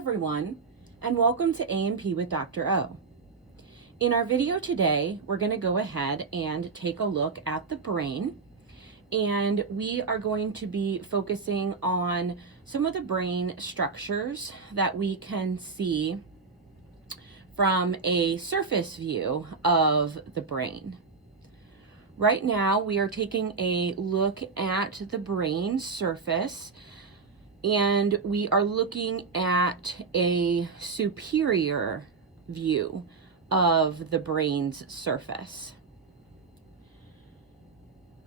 everyone, and welcome to A&P with Dr. O. In our video today, we're going to go ahead and take a look at the brain, and we are going to be focusing on some of the brain structures that we can see from a surface view of the brain. Right now, we are taking a look at the brain surface, and we are looking at a superior view of the brain's surface.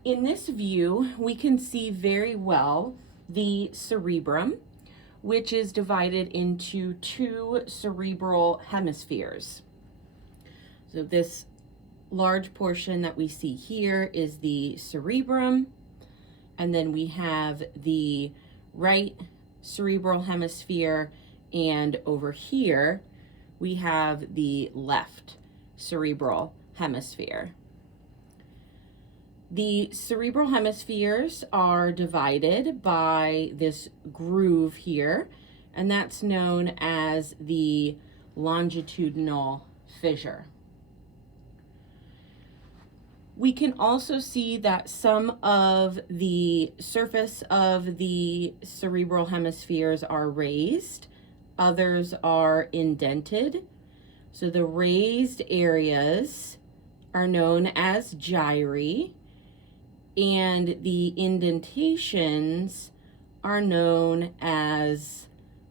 In this view, we can see very well the cerebrum, which is divided into two cerebral hemispheres. So this large portion that we see here is the cerebrum, and then we have the right cerebral hemisphere, and over here we have the left cerebral hemisphere. The cerebral hemispheres are divided by this groove here, and that's known as the longitudinal fissure. We can also see that some of the surface of the cerebral hemispheres are raised, others are indented. So the raised areas are known as gyri, and the indentations are known as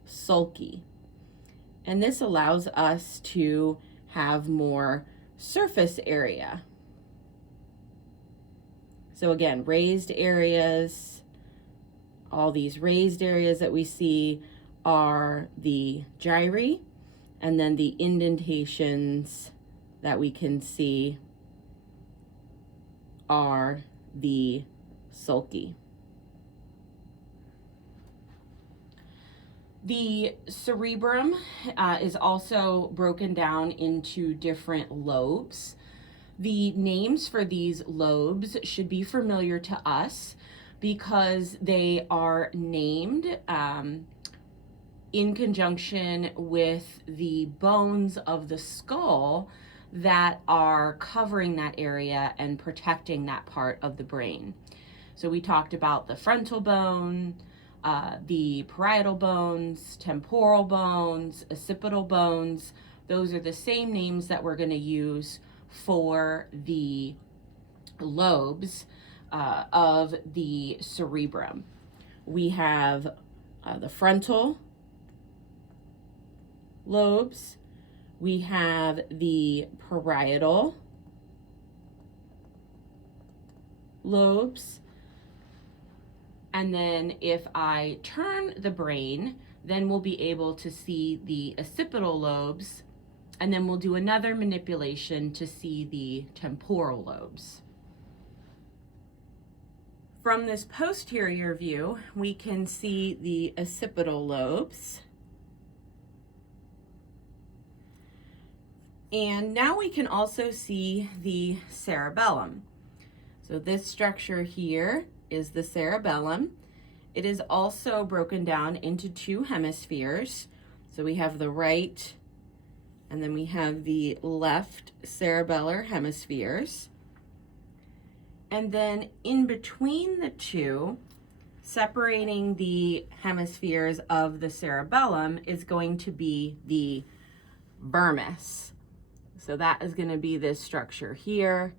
sulci. And this allows us to have more surface area. So again, raised areas, all these raised areas that we see are the gyri, and then the indentations that we can see are the sulci. The cerebrum is also broken down into different lobes. The names for these lobes should be familiar to us because they are named in conjunction with the bones of the skull that are covering that area and protecting that part of the brain. So we talked about the frontal bone, the parietal bones, temporal bones, occipital bones. Those are the same names that we're going to use for the lobes of the cerebrum. We have the frontal lobes, we have the parietal lobes, and then if I turn the brain, then we'll be able to see the occipital lobes, and then we'll do another manipulation to see the temporal lobes. From this posterior view, we can see the occipital lobes. And now we can also see the cerebellum. So this structure here is the cerebellum. It is also broken down into two hemispheres. So we have the right and then we have the left cerebellar hemispheres. And then in between the two, separating the hemispheres of the cerebellum is going to be the vermis. So that is going to be this structure here,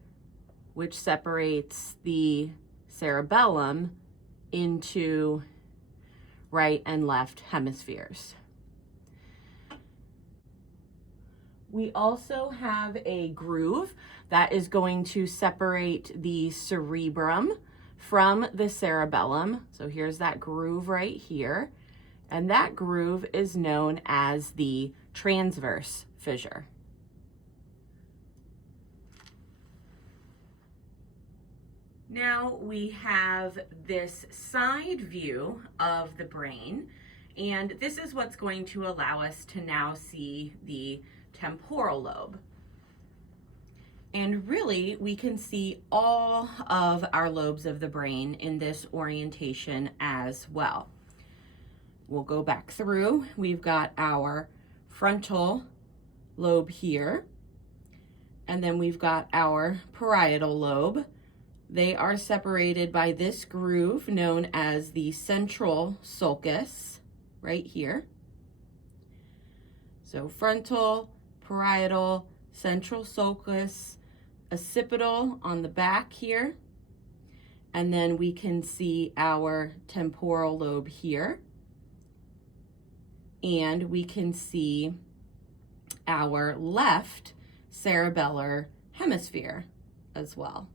which separates the cerebellum into right and left hemispheres. We also have a groove that is going to separate the cerebrum from the cerebellum. So here's that groove right here. And that groove is known as the transverse fissure. Now we have this side view of the brain, and this is what's going to allow us to now see the temporal lobe. And really, we can see all of our lobes of the brain in this orientation as well. we'll go back through. We've got our frontal lobe here, and then we've got our parietal lobe. They are separated by this groove known as the central sulcus, right here. So frontal, parietal, central sulcus, occipital on the back here, and then we can see our temporal lobe here, and we can see our left cerebellar hemisphere as well.